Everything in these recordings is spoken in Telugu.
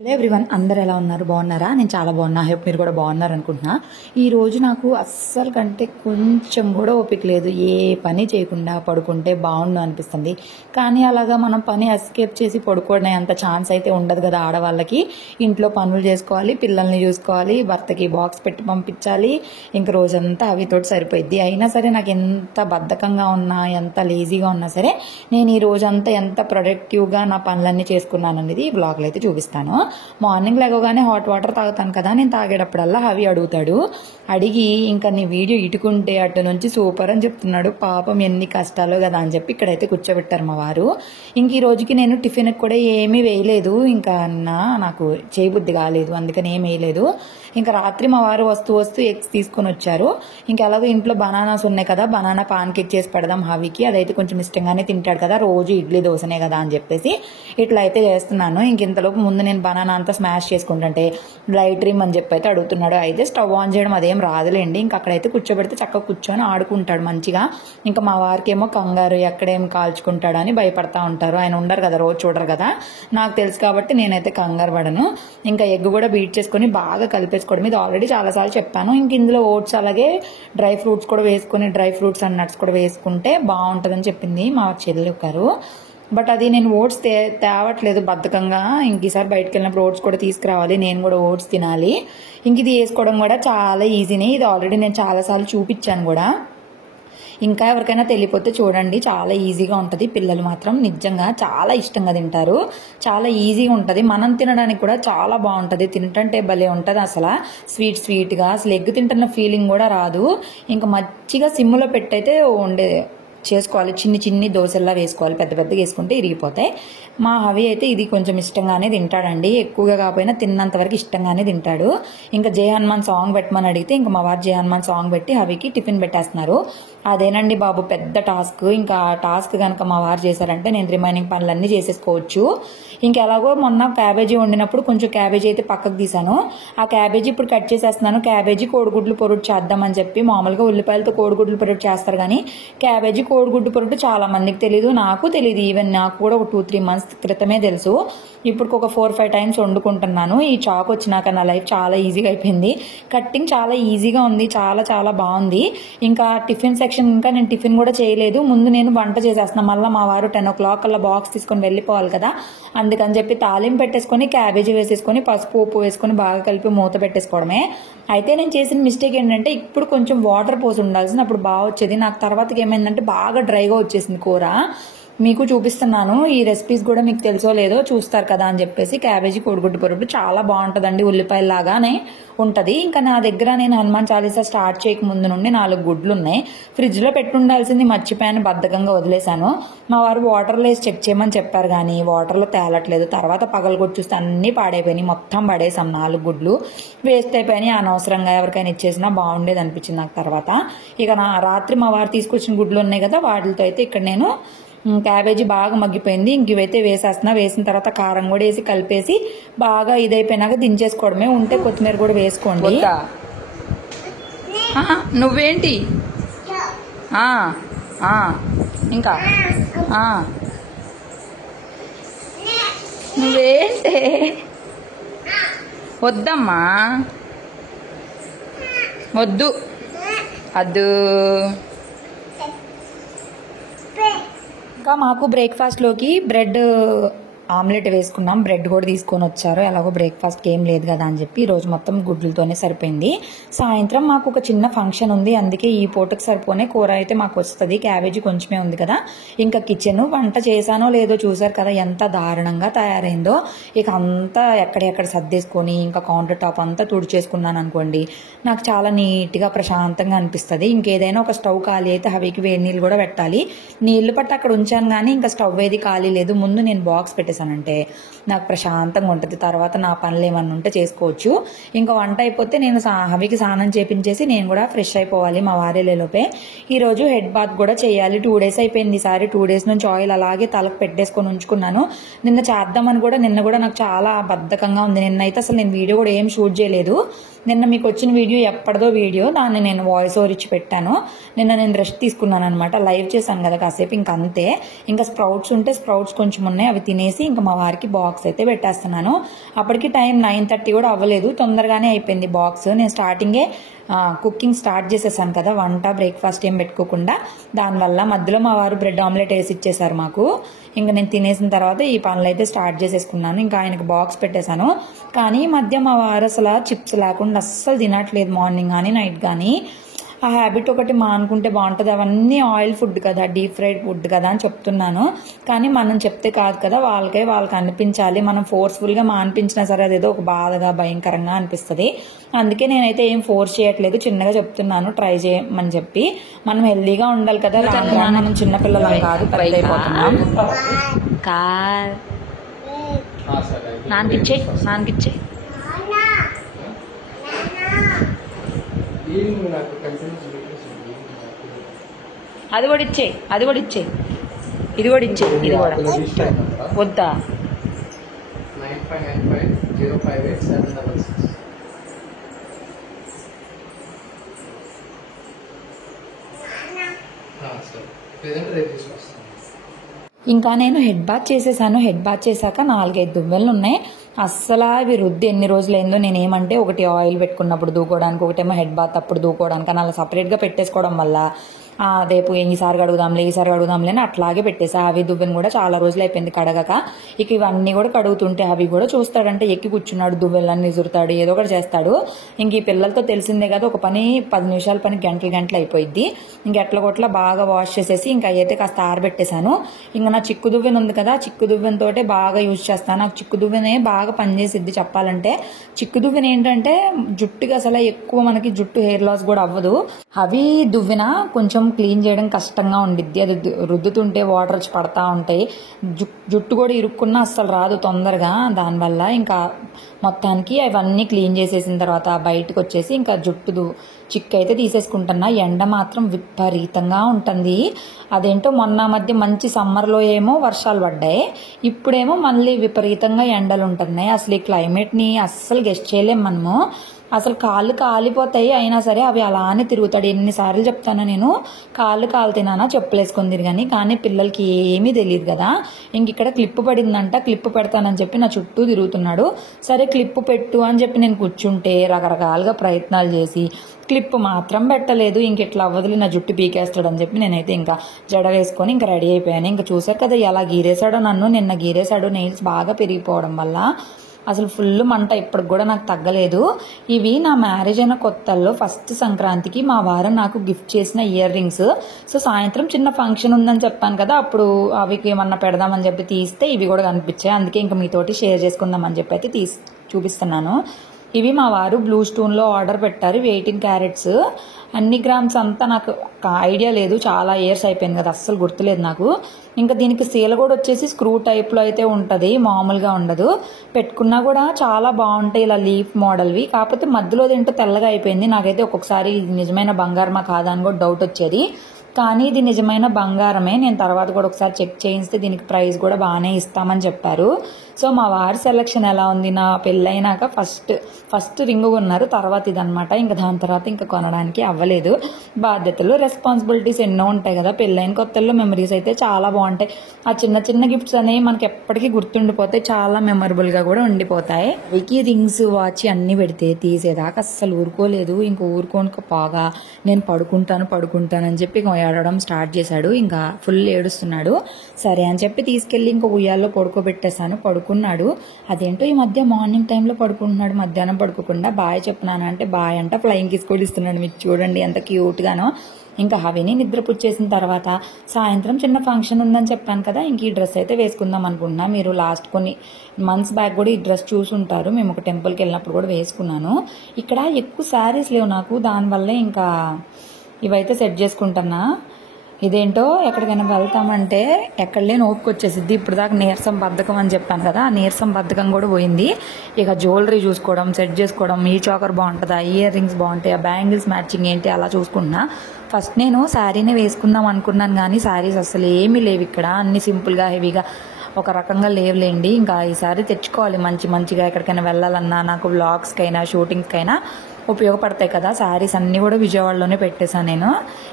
హలో ఎవ్రీవన్, అందరు ఎలా ఉన్నారు? బాగున్నారా? నేను చాలా బాగున్నా. హోప్ మీరు కూడా బాగున్నారు అనుకుంటున్నా. ఈరోజు నాకు అస్సలు కంటే కొంచెం కూడా ఓపిక లేదు. ఏ పని చేయకుండా పడుకుంటే బాగుండు అనిపిస్తుంది. కానీ అలాగా మనం పని ఎస్కేప్ చేసి పడుకోవడం అంత ఛాన్స్ అయితే ఉండదు కదా ఆడవాళ్ళకి. ఇంట్లో పనులు చేసుకోవాలి, పిల్లల్ని చూసుకోవాలి, భర్తకి బాక్స్ పెట్టి పంపించాలి, ఇంక రోజంతా అవితోటి సరిపోయిద్ది. అయినా సరే నాకు ఎంత బద్ధకంగా ఉన్నా, ఎంత లేజీగా ఉన్నా సరే నేను ఈ రోజంతా ఎంత ప్రొడక్టివ్గా నా పనులన్నీ చేసుకున్నాను అనేది ఈ బ్లాగ్లో అయితే చూపిస్తాను. మార్నింగ్ లేవగానే హాట్ వాటర్ తాగుతాను కదా, నేను తాగేటప్పుడల్లా అవి అడుగుతాడు. అడిగి ఇంకా నీ వీడియో ఇటుకుంటే అటు నుంచి సూపర్ అని చెప్తున్నాడు. పాపం ఎన్ని కష్టాలు కదా అని చెప్పి ఇక్కడైతే కూర్చోబెట్టారు మా వారు. ఇంక ఈ రోజుకి నేను టిఫిన్కి కూడా ఏమీ వేయలేదు. ఇంకా నాకు చేయబుద్ధి కాలేదు, అందుకని ఏం వేయలేదు. ఇంకా రాత్రి మా వారు వస్తూ ఎగ్స్ తీసుకొని వచ్చారు. ఇంకా ఎలాగో ఇంట్లో బనానాస్ ఉన్నాయి కదా, బనానా పాన్ కేక్ చేసి పెడదాం హవికి, అదైతే కొంచెం ఇష్టంగానే తింటాడు కదా, రోజు ఇడ్లీ దోశనే కదా అని చెప్పేసి ఇట్లా అయితే చేస్తున్నాను. ఇంక ఇంతలోపు ముందు నేను బనానా అంతా స్మాష్ చేసుకుంటుంటే లైట్ రిమ్ అని చెప్పి అయితే అడుగుతున్నాడు. అయితే స్టవ్ ఆన్ చేయడం అదేం రాదులేండి. ఇంకా అక్కడైతే కూర్చోబెడితే చక్కగా కూర్చొని ఆడుకుంటాడు మంచిగా. ఇంకా మా వారికి ఏమో కంగారు, ఎక్కడేం కాల్చుకుంటాడు అని భయపడతా ఉంటారు. ఆయన ఉండరు కదా, రోజు చూడరు కదా, నాకు తెలుసు కాబట్టి నేనైతే కంగారు పడను. ఇంకా ఎగ్ కూడా బీట్ చేసుకొని బాగా కలిపేసుకోవడం, ఇది ఆల్రెడీ చాలాసార్లు చెప్పాను. ఇంక ఇందులో ఓట్స్ అలాగే డ్రై ఫ్రూట్స్ కూడా వేసుకొని, డ్రై ఫ్రూట్స్ అండ్ నట్స్ కూడా వేసుకుంటే బాగుంటుందని చెప్పింది మా చెల్లి గారు. బట్ అది నేను ఓట్స్ తేవట్లేదు బద్ధకంగా. ఇంక ఈసారి బయటకు వెళ్ళినప్పుడు ఓట్స్ కూడా తీసుకురావాలి, నేను కూడా ఓట్స్ తినాలి. ఇంక ఇది వేసుకోవడం కూడా చాలా ఈజీనే. ఇది ఆల్రెడీ నేను చాలాసార్లు చూపించాను కూడా. ఇంకా ఎవరికైనా తెలియపోతే చూడండి, చాలా ఈజీగా ఉంటుంది. పిల్లలు మాత్రం నిజంగా చాలా ఇష్టంగా తింటారు. చాలా ఈజీగా ఉంటుంది, మనం తినడానికి కూడా చాలా బాగుంటుంది. తింటుంటే భలే ఉంటుంది అసలు, స్వీట్గా. అసలు ఎగ్ తింటున్న ఫీలింగ్ కూడా రాదు. ఇంకా మంచిగా సిమ్లో పెట్టయితే చేసుకోవాలి. చిన్ని దోశల్లా వేసుకోవాలి, పెద్దగా వేసుకుంటే ఇరిగిపోతాయి. మా హవి అయితే ఇది కొంచెం ఇష్టంగానే తింటాడండి, ఎక్కువగా కాకపోయినా తిన్నంత వరకు ఇష్టంగానే తింటాడు. ఇంకా జై హనుమాన్ సాంగ్ పెట్టమని అడిగితే ఇంకా మా వారు జై హనుమాన్ సాంగ్ పెట్టి హవికి టిఫిన్ పెట్టేస్తున్నారు. అదేనండి బాబు పెద్ద టాస్క్. ఇంకా ఆ టాస్క్ కనుక మా వారు చేశారంటే నేను రిమైనింగ్ పనులన్నీ చేసేసుకోవచ్చు. ఇంకా ఎలాగో మొన్న క్యాబేజీ వండినప్పుడు కొంచెం క్యాబేజీ అయితే పక్కకు తీసాను. ఆ క్యాబేజీ ఇప్పుడు కట్ చేసేస్తున్నాను. క్యాబేజీ కోడిగుడ్లు పొరుటు చేద్దామని చెప్పి, మామూలుగా ఉల్లిపాయలతో కోడిగుడ్లు పొరుటు చేస్తారు కానీ క్యాబేజీ కోడిగుడ్డు పొరుటు చాలా మందికి తెలియదు, నాకు తెలియదు. ఈవెన్ నాకు కూడా ఒక 2-3 months క్రితమే తెలుసు. ఇప్పుడు ఒక 4-5 times వండుకుంటున్నాను. ఈ చాక్ వచ్చినాక నా లైఫ్ చాలా ఈజీగా అయిపోయింది. కట్టింగ్ చాలా ఈజీగా ఉంది, చాలా బాగుంది. ఇంకా టిఫిన్ సెక్షన్ ఇంకా నేను టిఫిన్ కూడా చేయలేదు. ముందు నేను వంట చేసేస్తున్నాను. మళ్ళీ మా వారు 10 o'clock అలా బాక్స్ తీసుకొని వెళ్ళిపోవాలి కదా, అందుకని చెప్పి తాలింపు పెట్టేసుకొని క్యాబేజీ వేసేసుకొని పసుపు ఉప్పు వేసుకొని బాగా కలిపి మూత పెట్టేసుకోవడమే. అయితే నేను చేసిన మిస్టేక్ ఏంటంటే ఇప్పుడు కొంచెం వాటర్ పోసి ఉండాల్సింది, అప్పుడు బాగా వచ్చేది. నాకు తర్వాతకి ఏమైందంటే బాగా డ్రైగా వచ్చేసింది కూర. మీకు చూపిస్తున్నాను, ఈ రెసిపీస్ కూడా మీకు తెలుసో లేదో చూస్తారు కదా అని చెప్పేసి. క్యాబేజీ కోడిగుడ్డు పొరుటు చాలా బాగుంటుందండి, ఉల్లిపాయలాగానే ఉంటుంది. ఇంకా నా దగ్గర నేను హనుమాన్ చాలీసా స్టార్ట్ చేయక ముందు నుండి 4 గుడ్లు ఉన్నాయి. ఫ్రిడ్జ్లో పెట్టి ఉండాల్సింది మర్చిపోయాను, బద్ధకంగా వదిలేశాను. మా వారు వాటర్లో వేసి చెక్ చేయమని చెప్పారు కానీ వాటర్లో తేలట్లేదు. తర్వాత పగలగొట్టి చూస్తే అన్నీ పాడైపోయినాయి, మొత్తం పడేసాం. 4 గుడ్లు వేస్ట్ అయిపోయినాయి. అనవసరంగా ఎవరికైనా ఇచ్చేసినా బాగుండేది అనిపించింది నాకు తర్వాత. ఇక నా రాత్రి మా వారు తీసుకొచ్చిన గుడ్లు ఉన్నాయి కదా, వాటితో అయితే ఇక్కడ నేను క్యాబేజీ బాగా మగ్గిపోయింది. ఇంక ఇవైతే వేసేస్తున్నా. వేసిన తర్వాత కారం కూడా వేసి కలిపేసి బాగా ఇదైపోయినాక దించేసుకోవడమే. ఉంటే కొత్తిమీర కూడా వేసుకోండి. నువ్వేంటి ఇంకా నువ్వేంటే వద్దమ్మా, వద్దు అద్దు. ఇంకా మాకు బ్రేక్ఫాస్ట్లోకి బ్రెడ్ ఆమ్లెట్ వేసుకున్నాం. బ్రెడ్ కూడా తీసుకొని వచ్చారు. ఎలాగో బ్రేక్ఫాస్ట్కి ఏం లేదు కదా అని చెప్పి ఈరోజు మొత్తం గుడ్లతోనే సరిపోయింది. సాయంత్రం మాకు ఒక చిన్న ఫంక్షన్ ఉంది, అందుకే ఈ పూటకు సరిపోనే కూర అయితే మాకు వస్తుంది. క్యాబేజీ కొంచెమే ఉంది కదా. ఇంకా కిచెన్ వంట చేశానో లేదో చూసారు కదా, ఎంత దారుణంగా తయారైందో. ఇక అంతా ఎక్కడెక్కడ సర్దేసుకొని ఇంకా కౌంటర్ టాప్ అంతా తుడిచేసుకున్నాను అనుకోండి, నాకు చాలా నీట్గా ప్రశాంతంగా అనిపిస్తుంది. ఇంకేదైనా ఒక స్టవ్ ఖాళీ అయితే హవికి వేడి నీళ్ళు కూడా పెట్టాలి. నీళ్లు పట్టి అక్కడ ఉంచాను కానీ ఇంకా స్టవ్ ఏది ఖాళీ లేదు. ముందు నేను బాక్స్ పెట్టేశానంటే నాకు ప్రశాంతంగా ఉంటుంది. తర్వాత నా పనులు ఏమన్నా ఉంటే చేసుకోవచ్చు. ఇంకా వంట అయిపోతే నేను హవికి స్నానం చేపించేసి నేను కూడా ఫ్రెష్ అయిపోవాలి మా వారేలేలోపే. ఈరోజు హెడ్ బాత్ కూడా చేయాలి. 2 days అయిపోయింది. ఈసారి 2 days నుంచి ఆయిల్ అలాగే తలకు పెట్టేసుకొని ఉంచుకున్నాను. నిన్న చేద్దామని కూడా నిన్న కూడా నాకు చాలా బద్ధకంగా ఉంది. నిన్నైతే అసలు నేను వీడియో కూడా ఏం షూట్ చేయలేదు. నిన్న మీకు వచ్చిన వీడియో ఎప్పటిదో వీడియో, దాన్ని నేను వాయిస్ ఓవర్ ఇచ్చి పెట్టాను. నిన్న నేను రెస్ట్ తీసుకున్నాను అనమాట, లైవ్ చేశాను కదా కాసేపు. ఇంకా అంతే. ఇంకా స్ప్రౌట్స్ ఉంటే స్ప్రౌట్స్ కొంచెం ఉన్నాయి, అవి తినేసి ఇంకా మా వారికి బాక్స్ అయితే పెట్టేస్తున్నాను. అప్పటికి టైం 9:30 కూడా అవ్వలేదు, తొందరగానే అయిపోయింది బాక్స్. నేను స్టార్టింగే కుకింగ్ స్టార్ట్ చేసేసాను కదా, వంట బ్రేక్ఫాస్ట్ ఏం పెట్టుకోకుండా. దానివల్ల మధ్యలో మా వారు బ్రెడ్ ఆమ్లెట్ వేసి ఇచ్చేసారు మాకు. ఇంకా నేను తినేసిన తర్వాత ఈ పనులు అయితే స్టార్ట్ చేసేసుకున్నాను. ఇంకా ఆయనకు బాక్స్ పెట్టేశాను. కానీ ఈ మధ్య మా వారు అసలు చిప్స్ లేకుండా అస్సలు తినట్లేదు, మార్నింగ్ కానీ నైట్ కానీ. ఆ హ్యాబిట్ ఒకటి మానుకుంటే బాగుంటుంది. అవన్నీ ఆయిల్ ఫుడ్ కదా, డీప్ ఫ్రైడ్ ఫుడ్ కదా అని చెప్తున్నాను. కానీ మనం చెప్తే కాదు కదా, వాళ్ళకి అనిపించాలి. మనం ఫోర్స్ఫుల్గా మానిపించినా సరే అదేదో ఒక బాధగా భయంకరంగా అనిపిస్తుంది. అందుకే నేనైతే ఏం ఫోర్స్ చేయట్లేదు, చిన్నగా చెప్తున్నాను ట్రై చేయమని చెప్పి. మనం హెల్దీగా ఉండాలి కదా, మనం చిన్నపిల్లలం కాదు, పెద్ద అయిపోతున్నాం. నాన్నకిచ్చే అది కూడా ఇచ్చే, ఇది కూడా ఇచ్చే. ఇది కూడా వద్దా? ఇంకా నేను హెడ్ బాత్ చేసేసాను. హెడ్ బాత్ చేశాక 4-5 దువ్వెలు ఉన్నాయి. అస్సలు అవి రుద్ది ఎన్ని రోజులైందో. నేనేమంటే ఒకటి ఆయిల్ పెట్టుకున్నప్పుడు దూకోవడానికి, ఒకటేమో హెడ్ బాత్ అప్పుడు దూకోవడానికి అని అలా సపరేట్గా పెట్టేసుకోవడం వల్ల రేపు ఈసారి కడుగుదాంలే అని అట్లాగే పెట్టేసా. అవి దువ్వెను కూడా చాలా రోజులు అయిపోయింది కడగక. ఇక ఇవన్నీ కూడా కడుగుతుంటే అవి కూడా చూస్తాడంటే ఎక్కి కూర్చున్నాడు, దువ్వెలన్నీ నిజురుతాడు, ఏదో ఒకటి చేస్తాడు. ఇంక ఈ పిల్లలతో తెలిసిందే కదా, ఒక పని 10 నిమిషాల పని గంటలు అయిపోయింది. ఇంకెట్లా బాగా వాష్ చేసేసి ఇంకా అయితే కాస్త ఆరబెట్టేశాను. ఇంకా నా చిక్కు దువ్వెన ఉంది కదా, చిక్కు దువ్వెనతోటే బాగా యూజ్ చేస్తాను. నాకు చిక్కు దువ్వెనే బాగా పనిచేసిద్ది చెప్పాలంటే. చిక్కు దువ్వెన ఏంటంటే జుట్టుకి అసలు ఎక్కువ మనకి జుట్టు హెయిర్ లాస్ కూడా అవ్వదు. అవి దువ్వెన కొంచెం క్లీన్ చేయడం కష్టంగా ఉండిద్ది. అది రుద్దుతుంటే వాటర్ వచ్చి పడతా ఉంటాయి, జుట్టు కూడా ఇరుక్కున్నా అస్సలు రాదు తొందరగా. దానివల్ల ఇంకా మొత్తానికి అవన్నీ క్లీన్ చేసేసిన తర్వాత బయటకు వచ్చేసి ఇంకా జుట్టు చిక్కు అయితే తీసేసుకుంటున్నా. ఎండ మాత్రం విపరీతంగా ఉంటుంది. అదేంటో మొన్న మధ్య మంచి సమ్మర్లో ఏమో వర్షాలు పడ్డాయి, ఇప్పుడేమో మళ్ళీ విపరీతంగా ఎండలు ఉంటున్నాయి. అసలు ఈ క్లైమేట్ని అస్సలు గెస్ట్ చేయలేము మనము. అసలు కాళ్ళు కాలిపోతాయి, అయినా సరే అవి అలానే తిరుగుతాడు. ఎన్నిసార్లు చెప్తాను నేను, కాళ్ళు కాలుతున్నానా చెప్పులేసుకొని తిరిగాని. కానీ పిల్లలకి ఏమీ తెలియదు కదా. ఇంక ఇక్కడ క్లిప్ పడిందంట, క్లిప్ పెడతానని చెప్పి నా చుట్టూ తిరుగుతున్నాడు. సరే క్లిప్ పెట్టు అని చెప్పి నేను కూర్చుంటే రకరకాలుగా ప్రయత్నాలు చేసి క్లిప్ మాత్రం పెట్టలేదు. ఇంక ఇట్లా అవ్వదులే, నా జుట్టు పీకేస్తాడు అని చెప్పి నేనైతే ఇంకా జడ వేసుకొని ఇంకా రెడీ అయిపోయాను. ఇంకా చూసారు కదా ఎలా గీరేశాడో నన్ను, నిన్న గీరేశాడు. నెయిల్స్ బాగా పెరిగిపోవడం వల్ల అసలు ఫుల్ మంట ఇప్పటికి కూడా నాకు తగ్గలేదు. ఇవి నా మ్యారేజ్ అయిన కొత్తల్లో ఫస్ట్ సంక్రాంతికి మా వారు నాకు గిఫ్ట్ చేసిన ఇయర్ రింగ్స్. సో సాయంత్రం చిన్న ఫంక్షన్ ఉందని చెప్పాను కదా, అప్పుడు అవి ఏమన్నా పెడదామని చెప్పి తీస్తే ఇవి కూడా కనిపించాయి. అందుకే ఇంకా మీతోటి షేర్ చేసుకుందామని చెప్పి అయితే చూపిస్తున్నాను. ఇవి మా వారు బ్లూ స్టోన్లో ఆర్డర్ పెట్టారు, 18 క్యారెట్స్. అన్ని గ్రామ్స్ అంతా నాకు ఐడియా లేదు, చాలా ఇయర్స్ అయిపోయింది కదా, అస్సలు గుర్తులేదు నాకు. ఇంకా దీనికి సీల కూడా వచ్చేసి స్క్రూ టైప్లో అయితే ఉంటుంది, మామూలుగా ఉండదు. పెట్టుకున్నా కూడా చాలా బాగుంటాయి ఇలా లీఫ్ మోడల్వి. కాకపోతే మధ్యలో ఏంటో తెల్లగా అయిపోయింది. నాకైతే ఒక్కొక్కసారి నిజమైన బంగారమా కాదా అని కూడా డౌట్ వచ్చేది. కానీ ఇది నిజమైన బంగారమే. నేను తర్వాత కూడా ఒకసారి చెక్ చేయిస్తే దీనికి ప్రైస్ కూడా బాగానే ఇస్తామని చెప్పారు. సో మా వారి సెలెక్షన్ ఎలా ఉంది, నా పెళ్ళైనాక ఫస్ట్ రింగ్ కొన్నారు, తర్వాత ఇదనమాట. ఇంకా దాని తర్వాత ఇంకా కొనడానికి అవ్వలేదు. బాధ్యతలు రెస్పాన్సిబిలిటీస్ ఎన్నో ఉంటాయి కదా, పెళ్ళైన కొత్తల్లో మెమరీస్ అయితే చాలా బాగుంటాయి. ఆ చిన్న చిన్న గిఫ్ట్స్ అనేవి మనకి ఎప్పటికీ గుర్తుండిపోతాయి, చాలా మెమరబుల్గా కూడా ఉండిపోతాయి. వీకి రింగ్స్ వాచ్ అన్ని పెడితే తీసేదాకా అస్సలు ఊరుకోలేదు. ఇంక ఊరుకోనుక పోగా నేను పడుకుంటానని చెప్పి ఏడవడం స్టార్ట్ చేశాడు. ఇంకా ఫుల్ ఏడుస్తున్నాడు. సరే అని చెప్పి తీసుకెళ్ళి ఇంకా ఉయ్యాల్లో పడుకోబెట్టేశాను. పడుకున్నాడు. అదేంటో ఈ మధ్య మార్నింగ్ టైంలో పడుకుంటున్నాడు, మధ్యాహ్నం పడుకోకుండా. బాయ్ చెప్పినానంటే బాయ్ అంట ఫ్లయింగ్ కిస్ కూడా ఇస్తున్నాడు. మీకు చూడండి ఎంత క్యూట్ గానో. ఇంకా హవిని నిద్రపుచ్చేసిన తర్వాత సాయంత్రం చిన్న ఫంక్షన్ ఉందని చెప్పాను కదా, ఇంక ఈ డ్రెస్ అయితే వేసుకుందాం అనుకున్నా. మీరు లాస్ట్ కొన్ని మంత్స్ బ్యాక్ కూడా ఈ డ్రెస్ చూసుంటారు, మేము ఒక టెంపుల్కి వెళ్ళినప్పుడు కూడా వేసుకున్నాను. ఇక్కడ ఎక్కువ శారీస్ లేవు నాకు, దానివల్లే ఇంకా ఇవైతే సెట్ చేసుకుంటున్నా. ఇదేంటో ఎక్కడికైనా వెళ్తామంటే ఎక్కడ లేని ఓపిక వచ్చేసిద్ది. ఇప్పుడు దాకా నీరసం బద్ధకం అని చెప్పాను కదా, ఆ నీరసం బద్ధకం కూడా పోయింది. ఇక జ్యువెలరీ చూసుకోవడం, సెట్ చేసుకోవడం, ఈ చాకర్ బాగుంటుందా, ఇయర్ రింగ్స్ బాగుంటాయా, బ్యాంగిల్స్ మ్యాచింగ్ ఏంటి అలా చూసుకుంటున్నా. ఫస్ట్ నేను శారీనే వేసుకుందాం అనుకున్నాను, కానీ శారీస్ అసలు ఏమీ లేవు ఇక్కడ. అన్ని సింపుల్గా హెవీగా ఒక రకంగా లేవులేండి. ఇంకా ఈసారి తెచ్చుకోవాలి మంచిగా. ఎక్కడికైనా వెళ్ళాలన్నా, నాకు వ్లాగ్స్కైనా షూటింగ్స్కైనా ఉపయోగపడతాయి కదా. శారీస్ అన్నీ కూడా విజయవాడలోనే పెట్టేశాను నేను.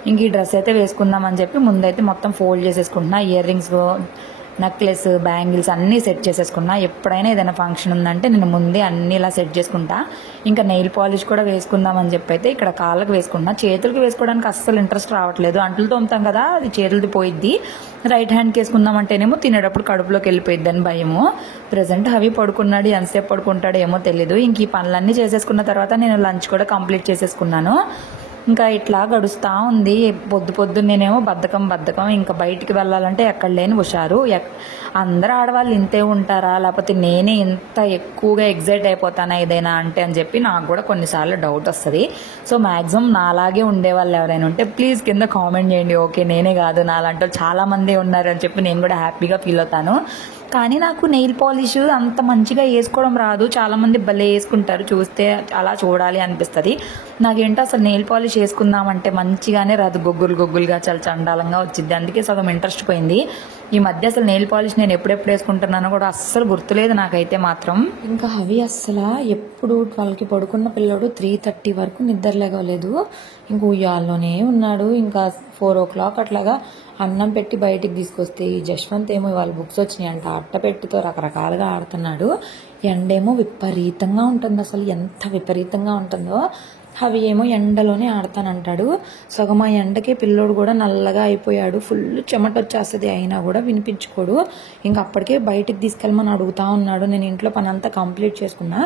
ఇంక ఈ డ్రెస్ అయితే వేసుకుందామని చెప్పి ముందైతే మొత్తం ఫోల్డ్ చేసేసుకుంటున్నా. ఇయర్ రింగ్స్ నెక్లెస్, బ్యాంగిల్స్ అన్నీ సెట్ చేసేసుకున్నా. ఎప్పుడైనా ఏదైనా ఫంక్షన్ ఉందంటే నేను ముందే అన్నీ ఇలా సెట్ చేసుకుంటా. ఇంకా నెయిల్ పాలిష్ కూడా వేసుకుందామని చెప్పి అయితే ఇక్కడ కాళ్ళకు వేసుకున్నా. చేతులకు వేసుకోవడానికి అస్సలు ఇంట్రెస్ట్ రావట్లేదు. అంట్లు తోముతాం కదా, అది చేతులది పోయిద్ది. రైట్ హ్యాండ్కి వేసుకుందామంటేనేమో తినేటప్పుడు కడుపులోకి వెళ్ళిపోయిద్ది అని భయము. ప్రజెంట్ అవి పడుకున్నాడు, ఎంతసేపు పడుకుంటాడో ఏమో తెలీదు. ఇంక ఈ పనులన్నీ చేసేసుకున్న తర్వాత నేను లంచ్ కూడా కంప్లీట్ చేసేసుకున్నాను. ఇంకా ఇట్లా గడుస్తూ ఉంది. పొద్దున్నేనేమో బద్ధకం. ఇంకా బయటికి వెళ్ళాలంటే ఎక్కడ లేని హుషారు. అందరు ఆడవాళ్ళు ఇంతే ఉంటారా, లేకపోతే నేనే ఇంత ఎక్కువగా ఎగ్జైట్ అయిపోతానా ఏదైనా అంటే అని చెప్పి నాకు కూడా కొన్నిసార్లు డౌట్ వస్తుంది. సో మ్యాక్సిమం నాలాగే ఉండేవాళ్ళు ఎవరైనా ఉంటే ప్లీజ్ కింద కామెంట్ చేయండి. ఓకే, నేనే కాదు, నాలాంటి చాలా మంది ఉన్నారు అని చెప్పి నేను కూడా హ్యాపీగా ఫీల్ అవుతాను. కానీ నాకు నెయిల్ పాలిష్ అంత మంచిగా వేసుకోవడం రాదు. చాలామంది భలే వేసుకుంటారు, చూస్తే అలా చూడాలి అనిపిస్తుంది. నాకేంటో అసలు నెయిల్ పాలిష్ వేసుకుందామంటే మంచిగానే రాదు, గొగ్గులుగా చాలా చండాలంగా వచ్చింది. అందుకే సగం ఇంట్రెస్ట్ పోయింది. ఈ మధ్య అసలు నెయిల్ పాలిష్ నేను ఎప్పుడెప్పుడు వేసుకుంటున్నానో కూడా అస్సలు గుర్తులేదు నాకైతే మాత్రం. ఇంకా అవి అస్సలు ఎప్పుడు 12కి పడుకున్న పిల్లడు 3:30 వరకు నిద్ర లేగలేదు. ఇంక ఉయ్యాల్లోనే ఉన్నాడు. ఇంకా 4 o'clock అట్లాగా అన్నం పెట్టి బయటికి తీసుకొస్తే ఈ జశ్వంత్ ఏమో ఇవాళ బుక్స్ వచ్చినాయంట, అట్టపెట్టితో రకరకాలుగా ఆడుతున్నాడు. ఎండేమో విపరీతంగా ఉంటుంది, అసలు ఎంత విపరీతంగా ఉంటుందో. అవి ఏమో ఎండలోనే ఆడతానంటాడు. సగం ఆ ఎండకే పిల్లోడు కూడా నల్లగా అయిపోయాడు, ఫుల్ చెమట వచ్చేస్తుంది. అయినా కూడా వినిపించుకోడు. ఇంక అప్పటికే బయటికి తీసుకెళ్ళమని అడుగుతా ఉన్నాడు. నేను ఇంట్లో పని అంతా కంప్లీట్ చేసుకున్నా.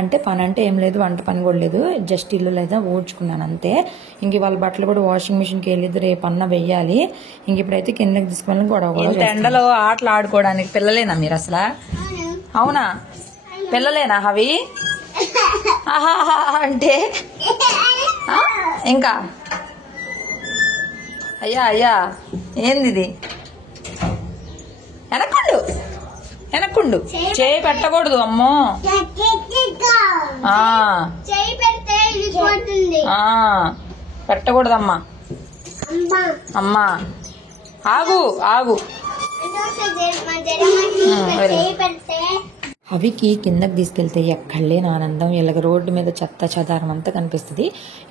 అంటే పని అంటే ఏం లేదు, వంట పని కూడా లేదు, జస్ట్ ఇల్లు లేదా ఊడ్చుకున్నాను అంతే. ఇంక వాళ్ళ బట్టలు కూడా వాషింగ్ మిషన్కి వెళ్ళి రేపు అన్న వెయ్యాలి. ఇంక ఇప్పుడైతే కిందకి తీసుకెళ్ళి గొడవ. ఎండలో ఆటలు ఆడుకోవడానికి పిల్లలేనా మీరు అసలు? అవునా, పిల్లలేనా అవి? అంటే ఇంకా అయ్యా ఏంది వెనక్కుండు, చేయి పెట్టకూడదు అమ్మో. పెట్టకూడదమ్మా. అమ్మా ఆగు. అవికి కిందకి తీసుకెళ్తే ఎక్కడలేని ఆనందం. ఇలాగ రోడ్డు మీద చెత్త చెదారం అంతా కనిపిస్తుంది.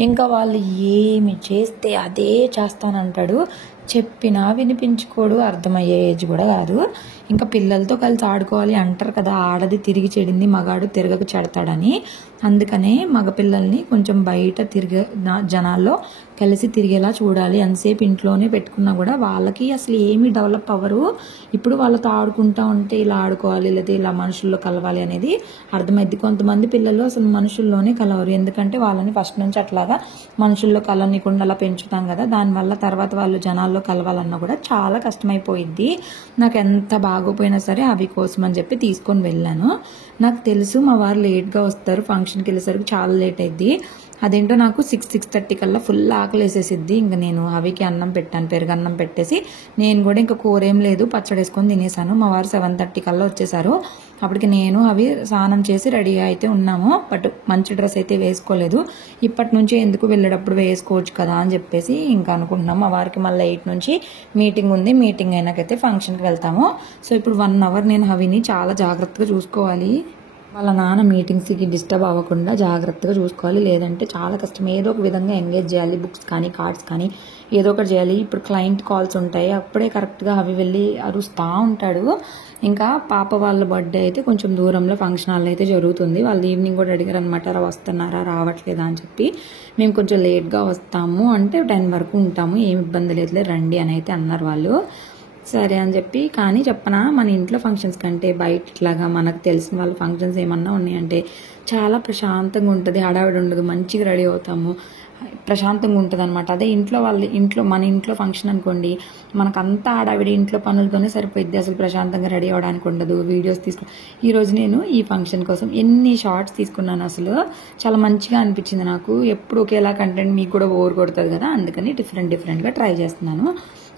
ఇంకా వాళ్ళు ఏమి చేస్తే అదే చేస్తానంటాడు. చెప్పినా వినిపించుకోడు, అర్థమయ్యే ఏజ్ కూడా కాదు. ఇంకా పిల్లలతో కలిసి ఆడుకోవాలి అంటారు కదా, ఆడది తిరిగి చెడింది మగాడు తిరగకు చెడతాడని. అందుకనే మగపిల్లల్ని కొంచెం బయట జనాల్లో కలిసి తిరిగేలా చూడాలి. ఎంతసేపు ఇంట్లోనే పెట్టుకున్నా కూడా వాళ్ళకి అసలు ఏమీ డెవలప్ అవ్వరు. ఇప్పుడు వాళ్ళతో ఆడుకుంటా ఉంటే ఇలా ఆడుకోవాలి లేదా ఇలా మనుషుల్లో కలవాలి అనేది అర్థమైద్ది. కొంతమంది పిల్లలు అసలు మనుషుల్లోనే కలవరు, ఎందుకంటే వాళ్ళని ఫస్ట్ నుంచి అట్లాగా మనుషుల్లో కలవనీయకుండా అలా పెంచుతాం కదా. దానివల్ల తర్వాత వాళ్ళు జనాల్లో కలవాలన్నా కూడా చాలా కష్టమైపోయిద్ది. నాకు ఎంత బాగోపోయినా సరే అవి కోసం అని చెప్పి తీసుకొని వెళ్ళాను. నాకు తెలుసు మా వారు లేట్గా వస్తారు, ఫంక్షన్కి వెళ్ళేసరికి చాలా లేట్ అయింది. అదేంటో నాకు 6:30 కల్లా ఫుల్ ఆకలి వేసేసిద్ది. ఇంకా నేను అవికి అన్నం పెట్టాను, పెరుగన్నం పెట్టేసి నేను కూడా ఇంకా కూర ఏం లేదు, పచ్చడి వేసుకొని తినేసాను. మా వారు 7:30 కల్లా వచ్చేసారు. అప్పటికి నేను అవి స్నానం చేసి రెడీగా అయితే ఉన్నాము. బట్ మంచి డ్రెస్ అయితే వేసుకోలేదు. ఇప్పటి నుంచి ఎందుకు వెళ్ళేటప్పుడు వేసుకోవచ్చు కదా అని చెప్పేసి ఇంకా అనుకుంటున్నాం. మా వారికి మళ్ళీ 8 నుంచి మీటింగ్ ఉంది. మీటింగ్ అయినాకైతే ఫంక్షన్కి వెళ్తాము. సో ఇప్పుడు 1 hour నేను అవిని చాలా జాగ్రత్తగా చూసుకోవాలి. వాళ్ళ నాన్న మీటింగ్స్కి డిస్టర్బ్ అవ్వకుండా జాగ్రత్తగా చూసుకోవాలి, లేదంటే చాలా కష్టం. ఏదో ఒక విధంగా ఎంగేజ్ చేయాలి, బుక్స్ కానీ కార్డ్స్ కానీ ఏదో ఒకటి చేయాలి. ఇప్పుడు క్లయింట్ కాల్స్ ఉంటాయి, అప్పుడే కరెక్ట్గా అవి వెళ్ళి అరుస్తూ ఉంటాడు. ఇంకా పాప వాళ్ళ బర్త్డే అయితే కొంచెం దూరంలో ఫంక్షన్ హాల్ అయితే జరుగుతుంది. వాళ్ళు ఈవినింగ్ కూడా అడిగారు అనమాట, వస్తున్నారా రావట్లేదా అని చెప్పి. మేము కొంచెం లేట్గా వస్తాము అంటే 10 వరకు ఉంటాము, ఏమి ఇబ్బంది లేదులే రండి అని అయితే అన్నారు వాళ్ళు. సరే అని చెప్పి, కానీ చెప్పనా, మన ఇంట్లో ఫంక్షన్స్ కంటే బయట ఇట్లాగా మనకు తెలిసిన వాళ్ళ ఫంక్షన్స్ ఏమన్నా ఉన్నాయంటే చాలా ప్రశాంతంగా ఉంటుంది, హడావిడి ఉండదు, మంచిగా రెడీ అవుతాము, ప్రశాంతంగా ఉంటుంది అనమాట. అదే మన ఇంట్లో ఫంక్షన్ అనుకోండి, మనకంతా హడావిడి ఇంట్లో పనులతోనే సరిపోయిద్ది, అసలు ప్రశాంతంగా రెడీ అవ్వడానికి ఉండదు. వీడియోస్ ఈరోజు నేను ఈ ఫంక్షన్ కోసం ఎన్ని షార్ట్స్ తీసుకున్నాను, అసలు చాలా మంచిగా అనిపించింది నాకు. ఎప్పుడు ఒకేలా కంటెంట్ మీకు కూడా బోర్ కొడుతుంది కదా, అందుకని డిఫరెంట్గా ట్రై చేస్తున్నాను.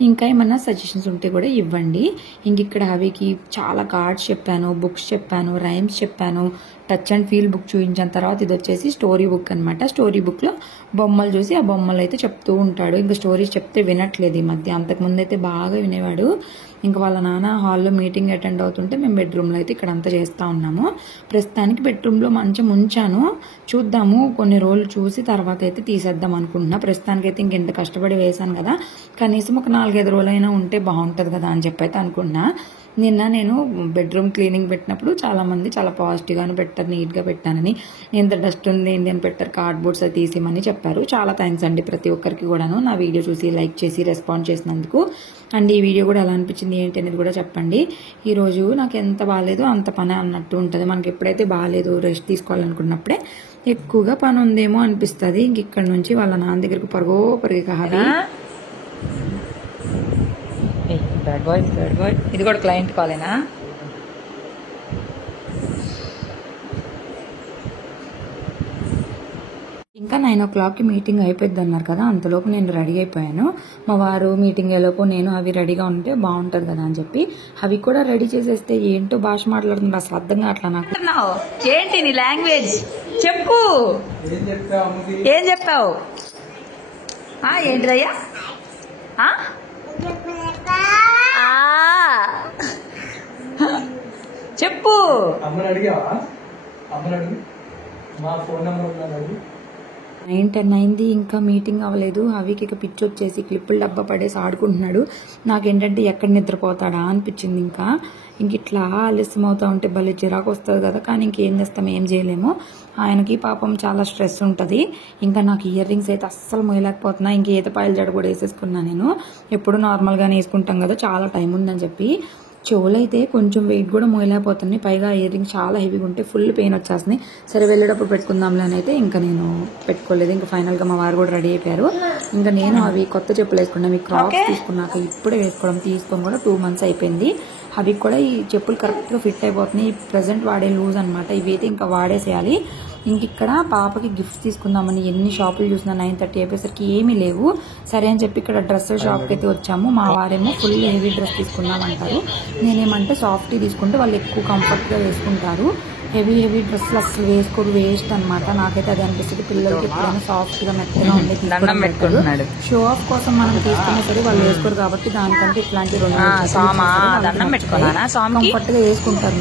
ఇంకా ఏమన్నా సజెషన్స్ ఉంటే కూడా ఇవ్వండి. ఇంక ఇక్కడ అవికి చాలా కార్డ్స్ చెప్పాను, బుక్స్ చెప్పాను, రైమ్స్ చెప్పాను, టచ్ అండ్ ఫీల్ బుక్ చూపించిన తర్వాత ఇది వచ్చేసి స్టోరీ బుక్ అనమాట. స్టోరీ బుక్లో బొమ్మలు చూసి ఆ బొమ్మలు అయితే చెప్తూ ఉంటాడు. ఇంకా స్టోరీస్ చెప్తే వినట్లేదు ఈ మధ్య, అంతకుముందు అయితే బాగా వినేవాడు. ఇంకా వాళ్ళ నాన్న హాల్లో మీటింగ్ అటెండ్ అవుతుంటే మేము బెడ్రూమ్లో అయితే ఇక్కడ అంతా చేస్తూ ఉన్నాము. ప్రస్తుతానికి బెడ్రూమ్లో మంచం ఉంచాను, చూద్దాము కొన్ని రోజులు చూసి తర్వాత అయితే తీసేద్దాం అనుకుంటున్నా. ప్రస్తుతానికైతే ఇంకెంత కష్టపడి వేసాను కదా, కనీసం ఒక 4-5 రోజులైనా ఉంటే బాగుంటుంది కదా అని చెప్పి అయితే అనుకుంటున్నా. నిన్న నేను బెడ్రూమ్ క్లీనింగ్ పెట్టినప్పుడు చాలామంది చాలా పాజిటివ్గానే పెట్టారు, నీట్గా పెట్టానని. ఎంత డస్ట్ ఉంది ఏంటి అని పెట్టారు, కార్డ్బోర్డ్స్ అది తీసేయమని చెప్పారు. చాలా థ్యాంక్స్ అండి ప్రతి ఒక్కరికి కూడాను నా వీడియో చూసి లైక్ చేసి రెస్పాండ్ చేసినందుకు. అండ్ ఈ వీడియో కూడా ఎలా అనిపించింది ఏంటి అనేది కూడా చెప్పండి. ఈరోజు నాకు ఎంత బాగాలేదో అంత పని అన్నట్టు ఉంటుంది. మనకి ఎప్పుడైతే బాగాలేదు రెస్ట్ తీసుకోవాలనుకున్నప్పుడే ఎక్కువగా పని ఉందేమో అనిపిస్తుంది. ఇంక ఇక్కడ నుంచి వాళ్ళ నాన్న దగ్గరకు పరిగి కావాలి. Bad boy bad boy. ఇది కూడా క్లయింట్ కాలేనా? ఇంకా 9 o'clockకి మీటింగ్ అయిపోద్ది అన్నారు కదా, అంతలోపు నేను రెడీ అయిపోయాను. మా వారు మీటింగ్ అయ్యేలోపు నేను అవి రెడీగా ఉంటే బాగుంటుంది కదా అని చెప్పి అవి కూడా రెడీ చేసేస్తే ఏంటో భాష మాట్లాడుతుంది అసలు అర్థంగా అట్లా నాకు. ఏంటి నీ లాంగ్వేజ్ చెప్పు, ఏం చెప్పావు? ఏంటిదయ్యా? చెప్పు. 9:10 అయింది, ఇంకా మీటింగ్ అవ్వలేదు. అవికి ఇక పిచ్చి వచ్చేసి క్లిప్పులు డబ్బా పడేసి ఆడుకుంటున్నాడు. నాకేంటంటే ఎక్కడ నిద్రపోతాడా అనిపించింది. ఇంకా ఇట్లా ఆలస్యం అవుతా ఉంటే భలే చిరాకు వస్తుంది కదా, కానీ ఇంకేం చేస్తాం, ఏం చేయలేము. ఆయనకి పాపం చాలా స్ట్రెస్ ఉంటుంది. ఇంకా నాకు ఇయర్ రింగ్స్ అయితే అస్సలు మోయలేకపోతున్నా. ఇంక ఈతపాయలు జడ కూడా వేసేసుకున్నా. నేను ఎప్పుడు నార్మల్గానే వేసుకుంటాం కదా, చాలా టైం ఉందని చెప్పి. చెవులు అయితే కొంచెం వెయిట్ కూడా మోయలేకపోతున్నాయి, పైగా ఇయర్ రింగ్స్ చాలా హెవీగా ఉంటే ఫుల్ పెయిన్ వచ్చేస్తున్నాయి. సరే వెళ్ళేటప్పుడు పెట్టుకుందాంలే అని అయితే ఇంకా నేను పెట్టుకోలేదు. ఇంకా ఫైనల్గా మా వారు కూడా రెడీ అయిపోయారు. ఇంకా నేను అవి కొత్త చెప్పులు వేసుకున్నాను. మీ క్రాక్స్ తీసుకున్నాక ఇప్పుడే తీసుకొని కూడా 2 months అయిపోయింది. అవి కూడా ఈ చెప్పులు కరెక్ట్గా ఫిట్ అయిపోతున్నాయి. ప్రజెంట్ వాడే లూజ్ అనమాట. ఇవి అయితే ఇంకా వాడేసేయాలి. ఇంక ఇక్కడ పాపకి గిఫ్ట్స్ తీసుకుందామని ఎన్ని షాపులు చూసినా 9:30 అయిపోయేసరికి ఏమీ లేవు. సరే అని చెప్పి ఇక్కడ డ్రెస్ షాప్కి అయితే వచ్చాము. మా వారేమో ఫుల్ హెవీ డ్రెస్ తీసుకుందామంటారు. నేనేమంటే సాఫ్ట్ తీసుకుంటే వాళ్ళు ఎక్కువ కంఫర్ట్గా వేసుకుంటారు. హెవీ డ్రెస్సులు అసలు వేసుకోరు, వేస్ట్ అనమాట. నాకైతే అది అనిపిస్తుంది. పిల్లలకి ఎప్పుడైనా సాఫ్ట్గా మెత్తగా ఉండే తీసుకుంటారు. షో ఆఫ్ కోసం మనం తీసుకున్నా సరే వాళ్ళు వేసుకోరు కాబట్టి దానికంటే ఇట్లాంటి కంఫర్ట్ గా వేసుకుంటారు.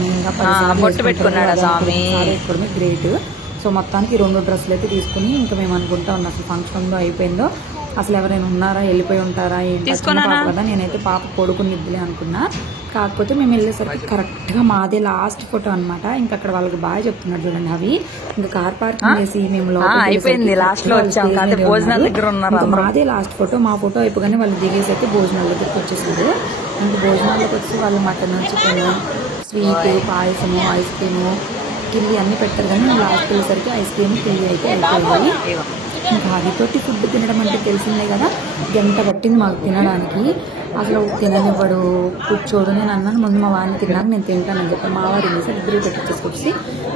వేసుకోవడమే గ్రేట్. సో మొత్తానికి 2 డ్రెస్సులు అయితే తీసుకుని ఇంకా మేము అనుకుంటా ఉన్నాం అసలు ఫంక్షన్ అయిపోయిందో, అసలు ఎవరైనా ఉన్నారా, వెళ్ళిపోయి ఉంటారా ఏంటి కదా. నేనైతే పాప పడుకునిద్దిలే అనుకున్నా. కాకపోతే మేము వెళ్ళేసరికి కరెక్ట్గా మాదే లాస్ట్ ఫోటో అనమాట. ఇంకా అక్కడ వాళ్ళకి బాగా చెప్తున్నారు చూడండి. అవి ఇంకా కార్ పార్కింగ్ చేసి మేము మాదే లాస్ట్ ఫోటో. మా ఫోటో అయిపోగానే వాళ్ళు దిగేసి అయితే భోజనాల దగ్గరికి వచ్చేసారు. ఇంక భోజనాల్లోకి వచ్చి వాళ్ళు మటన్, చికెన్, స్వీట్, పాయసము, ఐస్ క్రీము, కిల్లి అన్ని పెట్టారు. కానీ లాస్ట్కి వెళ్ళేసరికి ఐస్ క్రీమ్, కిల్లి అయితే అయిపోయాయి. ఇంకా అదితోటి ఫుడ్ తినడం అంటే తెలిసిందే కదా, గంట పట్టింది మాకు తినడానికి. అసలు తిననివ్వడు, కూర్చోడు. నేను అన్నాను ముందు మా వాడిని తిన్నాక నేను తింటానని చెప్పి మా వారు వేసి ఇద్దరు పెట్టించేసుకొచ్చి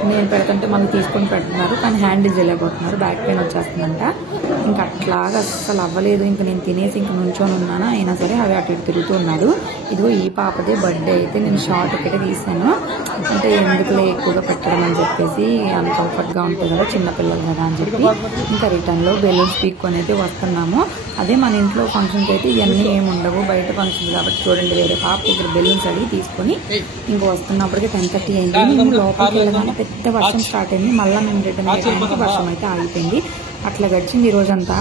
నేను పెడతంటే మళ్ళీ తీసుకొని పెడుతున్నారు. కానీ హ్యాండిల్ చేయలేకపోతున్నారు, బ్యాక్ పెయిన్ వచ్చేస్తుందంట. ఇంకా అట్లాగా అస్సలు అవ్వలేదు. ఇంకా నేను తినేసి ఇంక నుంచొని ఉన్నాను. అయినా సరే అవి అటు ఇటు తిరుగుతూ ఉన్నాడు. ఇదిగో ఈ పాపదే బర్త్డే అయితే నేను షార్ట్ ఒకటే తీసాను. అంటే ఎందుకులే ఎక్కువగా పెట్టడం అని చెప్పేసి, అన్కంఫర్ట్గా ఉంటుంది కదా చిన్నపిల్లలు కదా అని చెప్పి. ఇంకా రిటర్న్లో బెలూన్స్ పీక్కొని అయితే వస్తున్నాము. అదే మన ఇంట్లో ఫంక్షన్కి అయితే ఇవన్నీ ఏమి ఉండవు, బయట ఫంక్షన్ కాబట్టి. చూడండి వేరే పాప ఇక్కడ బెలూన్స్ అడిగి తీసుకొని ఇంకా వస్తున్నప్పటికీ 10:30 అయింది. మేము లోపలికి వెళ్ళగానే పెద్ద వర్షం స్టార్ట్ అయింది. మళ్ళీ మేము రిటర్న్ అయ్యేటానికి వర్షం అయితే ఆగిపోయింది. అట్లా గడిచింది ఈ రోజంతా.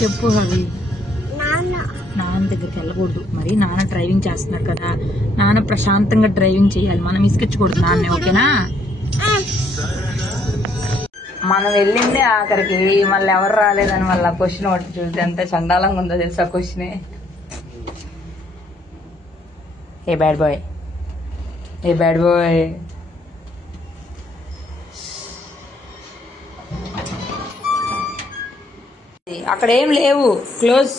చెప్పు అవి నాన్న దగ్గరికి వెళ్ళకూడదు. మరి నాన్న డ్రైవింగ్ చేస్తున్నారు కదా, నాన్న ప్రశాంతంగా డ్రైవింగ్ చేయాలి, మనం ఇసుకించకూడదు నాన్నే, ఓకేనా? మనం వెళ్ళింది ఆఖరికి, మళ్ళీ ఎవరు రాలేదని మళ్ళీ క్వశ్చన్ ఒకటి చూస్తే ఎంత చండాలంగా ఉందో తెలుసా క్వశ్చనే. A bad boy, a bad boy. అక్కడ ఏం లేవు, క్లోజ్.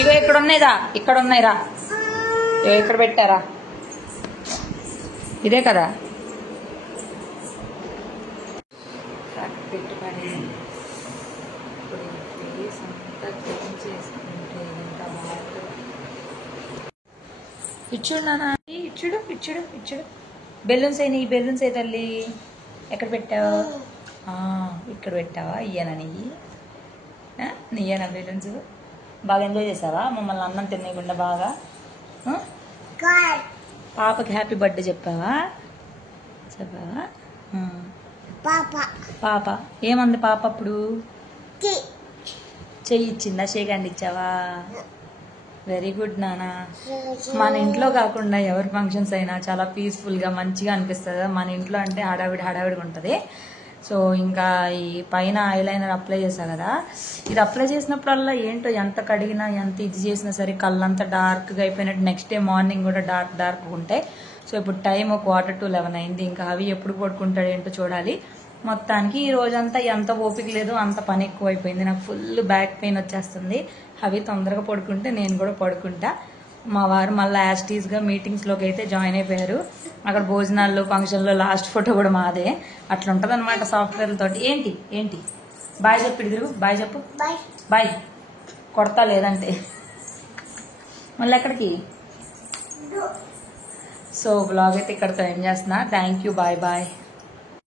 ఇగో ఇక్కడ ఉన్నాయిరా, ఇక్కడ ఉన్నాయిరా, ఇక్కడ పెట్టారా, ఇదే కదా. ఇచ్చుడు నాన్న, ఇచ్చుడు ఇచ్చుడు ఇచ్చుడు. బెలూన్స్ అయినాయి, బెలూన్స్ అయి తల్లి. ఎక్కడ పెట్టావు? ఇక్కడ పెట్టావా? ఇయ్యనా నీయేనా బెలూన్స్? బాగా ఎంజాయ్ చేసావా మమ్మల్ని అన్నం తినేయకుండా? బాగా పాపకి హ్యాపీ బర్త్డే చెప్పావా? పాప ఏమంది? పాప అప్పుడు చెయ్యి ఇచ్చిందా? షేక్ హ్యాండ్ ఇచ్చావా? వెరీ గుడ్ నానా. మన ఇంట్లో కాకుండా ఎవరి ఫంక్షన్స్ అయినా చాలా పీస్ఫుల్గా మంచిగా అనిపిస్తుంది. మన ఇంట్లో అంటే హడావిడిగా ఉంటుంది. సో ఇంకా ఈ పైన ఐలైనర్ అప్లై చేసా కదా, ఇది అప్లై చేసినప్పుడల్లా ఏంటో ఎంత కడిగినా ఎంత ఇది చేసినా సరే కళ్ళంతా డార్క్గా అయిపోయినట్టు నెక్స్ట్ డే మార్నింగ్ కూడా డార్క్గా ఉంటాయి. సో ఇప్పుడు టైం 11:45 అయింది. ఇంకా అవి ఎప్పుడు పడుకుంటాడు ఏంటో చూడాలి. మొత్తానికి ఈ రోజంతా ఎంత ఓపిక లేదు, అంత పని ఎక్కువ అయిపోయింది. నాకు ఫుల్ బ్యాక్ పెయిన్ వచ్చేస్తుంది. అవి తొందరగా పడుకుంటే నేను కూడా పడుకుంటా. మా వారు మళ్ళీ యాస్టీస్గా మీటింగ్స్లోకి అయితే జాయిన్ అయిపోయారు. అక్కడ భోజనాల్లో ఫంక్షన్లో లాస్ట్ ఫోటో కూడా మాదే. అట్లా ఉంటుంది అనమాట సాఫ్ట్వేర్లతోటి. ఏంటి బాయ్ చెప్పు, ఇద్దరు బాయ్ చెప్పు. బాయ్ కొడతా లేదంటే మళ్ళీ ఎక్కడికి. సో బ్లాగ్ అయితే ఇక్కడితో ఏం చేస్తున్నా. Thank you, bye.